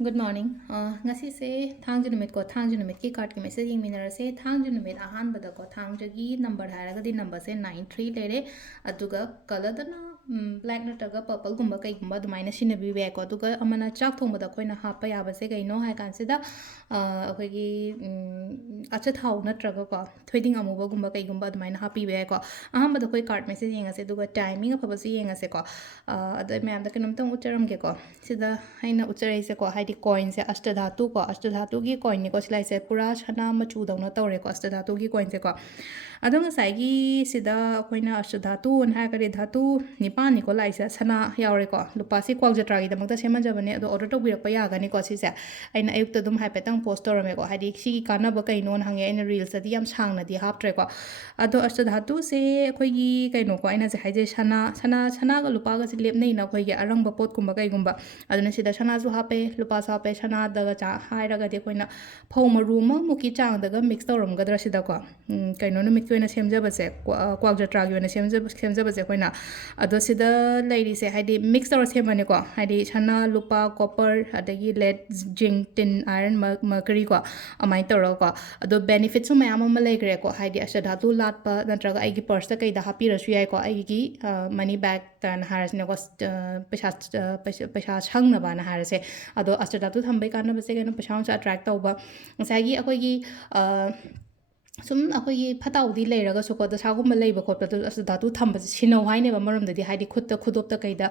Good morning. Ngasi se thang junumit ko thang junumit ki card ki message ying minara se thang junumit ahan bada ko thang jagi number haraga di number se 93 lere aduga color da na black na taga purple gumba kai gumba dumaina sine bi we ko aduga amana chak thong bada koina hapa ya ba se kai no hai kan se da akhoi gi acha thau na traga ko thweding amuba gumba kai gumba dumaina happy we ko aham bada koi card message ying ase aduga timing apaba se ying ase ko adai mayam da kanam tang ucharam ge ko sida haina ucharai se ko hai coin se ashtadhatu ko ashtadhatu gi coin ni ko silai se pura chana machu dawna tawre ko ashtadhatu gi coin se ko adong sai gi sida koina ashtadhatu an ha kare dhatu nipan ni ko lai se sana yaure ko lupa si kwal jatra gi damak ta sema jabane ado order to birak pa ya ga ni ko si se aina ayuk ta dum ha petang post torame ko hadi si gi kana ba kai non hange aina reels adi yam sang na di hap tre ko ado ashtadhatu se khoi gi kai no ko aina se haije sana ga lupa ga si lep nei na khoi gi arang ba pot kumba kai gumba aduna sida sana zu hape lupa sa hape sana daga cha hairaga de koina phau maru ma muki chang daga mix tawram gadra sida ko kaino no mix koina semjaba se kwak jatra gi na semjaba se koina ado sida lady se haidi mix tawra semane ko haidi sana lupa copper adagi lead zinc tin iron mercury ko amai tawra ko ado benefits su mayam ma legre ko haidi ashadhatu latpa natraga aigi purse ta kai da happy rasu yai ko aigi money bag tan haras ne ko paisa chang na ba na harase ado astadatu thambai kana base gano pashang sa attract tauba ngasagi akoigi sum akoigi phataudi leiraga so ko da sagum leiba khot da astadatu thamba sinau haine ba maram da di haidi khutta khudop ta kaida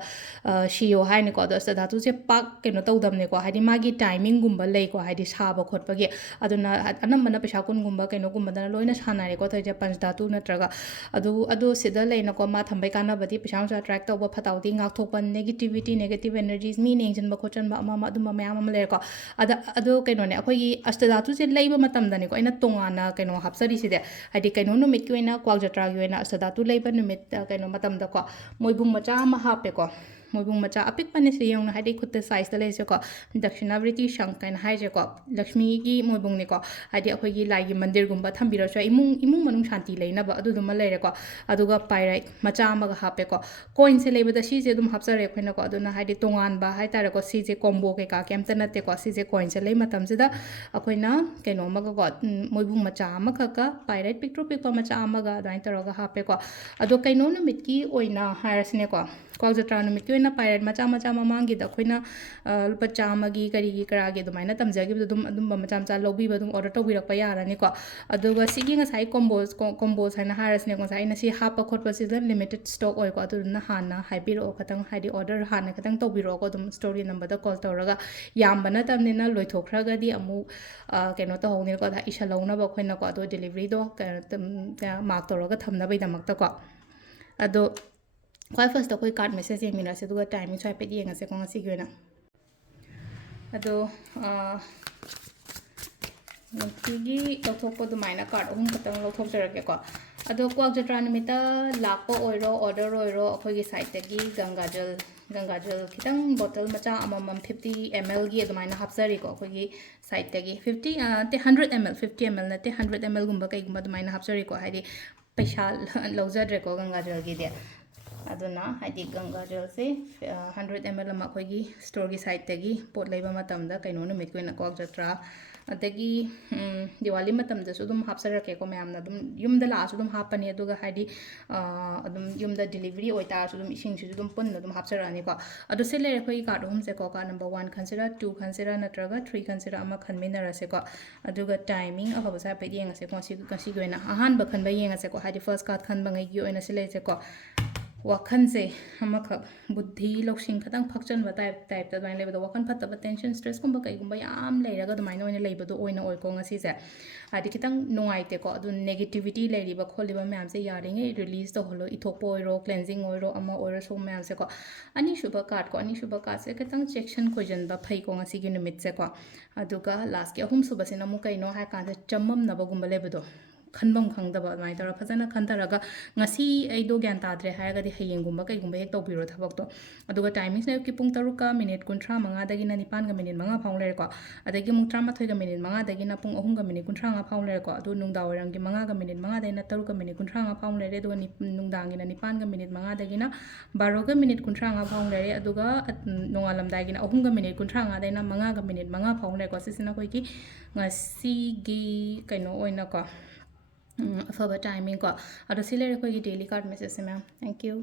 shiyo haine ko da astadatu je pak keno tawdam ne ko haidi magi timing gumba lei ko haidi saba khot pagi aduna anam na pesa kun gumba keno gumba da loina sanare ko thai je panjdatu natraga adu sida leina ko ma thambai kana badi pesa sa attract tawba phataudi ngak thokpan negativity negative energies mi nengjan ba khochan ba ama adu ma mayam am le ko adu keno ne akoigi astadatu je leiba matam da ne ko ina tongana keno hapsari side hadi kaino numit ki oina kwal jatra gi oina sadatu leiba numit kaino matam da ko moibung macha ma hape ko moibung macha apik pane se yong na hadi khutta size da le se ko dakshinavritti shankain hai je ko lakshmi gi moibung ne ko hadi akhoi gi lai gi mandir gumba thambira so imung manung shanti leina ba adu dum le re ko aduga pairai macha ma ga hape ko coin se leiba da si je dum hapsare khoina ko aduna hadi tongan ba hai tare ko si je combo ke ka kem ta na te ko si je coin se lei matam se da akoina kaino ma ga ko moibung macha ma kha ka pairai pictro pic macha ma ga dain taraga hape ko ado kaino numit ki oina harasne ko kwal jatra numit ki oina pairai macha mamangi da khoina lupa chama gi kari gi kara gi dumaina tamjagi dum macha lobi ba dum order to birak pa yara ni ko aduga sigi nga sai combos haina harasne ko sai na si hapa khot pa si da limited stock oi ko adu na hana haibiro khatang haidi order hana khatang to biro ko dum story number da call tawraga yam bana tamne na loithokraga di amu keno to hone ko da isha launa ba khoina ko ado delivery do mark tawraga thamna bai damak ta ko ado khoi first da koi card message yemina se duga timing chai pe yenga se ko ngasi gena ado ꯅꯨꯡꯇꯤꯒꯤ ꯂꯧꯊꯣꯛꯄ ꯑꯗꯨꯃꯥꯏꯅ card ꯑꯍꯨꯝ ꯈꯛꯇꯪ ꯂꯧꯊꯣꯛꯆꯔꯛꯀꯦꯀꯣ ꯑꯗꯣ ꯀ꯭ꯋꯥꯛ ꯖꯇ꯭ꯔꯥ ꯅꯨꯃꯤꯠꯇ ꯂꯥꯛꯄ ꯑꯣꯏꯔꯣ order ꯑꯣꯏꯔꯣ ꯑꯩꯈꯣꯏꯒꯤ ꯁꯥꯏꯠꯇꯒꯤ ꯒꯪꯒꯥꯖꯜ ꯈꯤꯇꯪ ꯕꯣꯇꯜ ꯃꯆꯥ ꯑꯃꯃꯝ 50 mlꯒꯤ ꯑꯗꯨꯃꯥꯏꯅ ꯍꯥꯞꯆꯔꯤꯀꯣ ꯑꯩꯈꯣꯏꯒꯤ ꯁꯥꯏꯠꯇꯒꯤ 50 ꯅꯠꯇꯦ 100 ml 50 ml ꯅꯠꯇꯦ 100 mlꯒꯨꯝꯕ ꯀꯩꯒꯨꯝꯕ ꯑꯗꯨꯃꯥꯏꯅ ꯍꯥꯞꯆꯔꯤꯀꯣ ꯍꯥꯏꯗꯤ ꯄꯩꯁꯥ ꯂꯧꯖꯗ꯭ꯔꯦꯀꯣ ꯒꯪꯒꯥꯖꯜꯒꯤꯗꯤ aduna haidi ganga jal se 100 ml ama khoi gi store gi side te gi pot leiba matam da kaino numit ko na kwak jatra adagi diwali matam da su dum hapsarake ko mayam na dum yumda la su dum hapani aduga haidi adum yumda delivery oita su dum ising su dum pun dum hapsarani ko adu se le khoi card hum se ko ka number 1 consider 2 consider natraga 3 consider ama khanmina rase ko aduga timing aba sa pe yenga se ko si go na ahan ba khan ba yenga se ko haidi first card khan ba ngai gi oina se le se ko wakanse hamaka buddhi loksing khatang phakchan ba type ta bain leba wakan phatta ba tension stress kumba kai kumba yam leiraga du maina oina leiba do oina oi ko ngasi se adi kitang nungai te ko adu negativity leiri ba kholi ba myam se yaringe release to holo ithokpo oiro cleansing oiro ama oiro so myam se ko ani shuba card se kitang section kojan ba phai ko ngasi gi numit se ko aduga last ki ahum suba sina mu kai no ha kan se chammam na ba gumba leba do ꯈꯟꯐꯝ ꯈꯪꯗꯕ ꯑꯗꯨꯃꯥꯏꯅ ꯇꯧꯔꯒ ꯐꯖꯅ ꯈꯟꯊꯔꯒ ꯉꯁꯤ ꯑꯩꯗꯣ ꯒ꯭ꯌꯥꯟ ꯇꯥꯗ꯭ꯔꯦ ꯍꯥꯏꯔꯒꯗꯤ ꯍꯌꯦꯡꯒꯨꯝꯕ ꯀꯩꯒꯨꯝꯕ ꯍꯦꯛ ꯇꯧꯕꯤꯔꯣ ꯊꯕꯛꯇꯣ ꯑꯗꯨꯒ ꯇꯥꯏꯃꯤꯡꯁꯤꯅ ꯑꯌꯨꯛꯀꯤ ꯄꯨꯡ 6:35ꯗꯒꯤꯅ 9:05 ꯐꯥꯎ ꯂꯩꯔꯦꯀꯣ ꯑꯗꯒꯤ ꯑꯃꯨꯛ 13:05ꯗꯒꯤꯅ ꯄꯨꯡ 3:35 ꯐꯥꯎ ꯂꯩꯔꯦꯀꯣ ꯑꯗꯨ ꯅꯨꯡꯗꯥꯡꯋꯥꯏꯔꯝꯒꯤ 5:05ꯗꯒꯤꯅ 3:35 ꯐꯥꯎ ꯂꯩꯔꯦ ꯑꯗꯨꯒ ꯅꯨꯡꯗꯥꯡꯒꯤꯅ 9:05ꯗꯒꯤꯅ 12:35 ꯐꯥꯎ ꯂꯩꯔꯦ ꯑꯗꯨꯒ ꯅꯣꯡꯉꯥꯜꯂꯝꯗꯥꯏꯒꯤꯅ 3:35ꯗꯒꯤꯅ 5:05 ꯐꯥꯎ ꯂꯩꯔꯦꯀꯣ ꯁꯤꯁꯤꯅ ꯑꯩꯈꯣꯏꯒꯤ ꯉꯁꯤꯒꯤ ꯀꯩꯅꯣ ꯑꯣꯏꯅꯀꯣ ꯑꯐꯕ ꯇꯥꯏꯃꯤꯡ ꯀꯣ ꯑꯗꯣ ꯁꯤ ꯂꯩꯔꯦ ꯑꯩꯈꯣꯏꯒꯤ ꯗꯦꯂꯤ ꯀꯥꯔꯠ ꯃꯦꯁꯦꯖꯁꯦ ꯃꯌꯥꯝ ꯊꯦꯡꯛ ꯌꯨ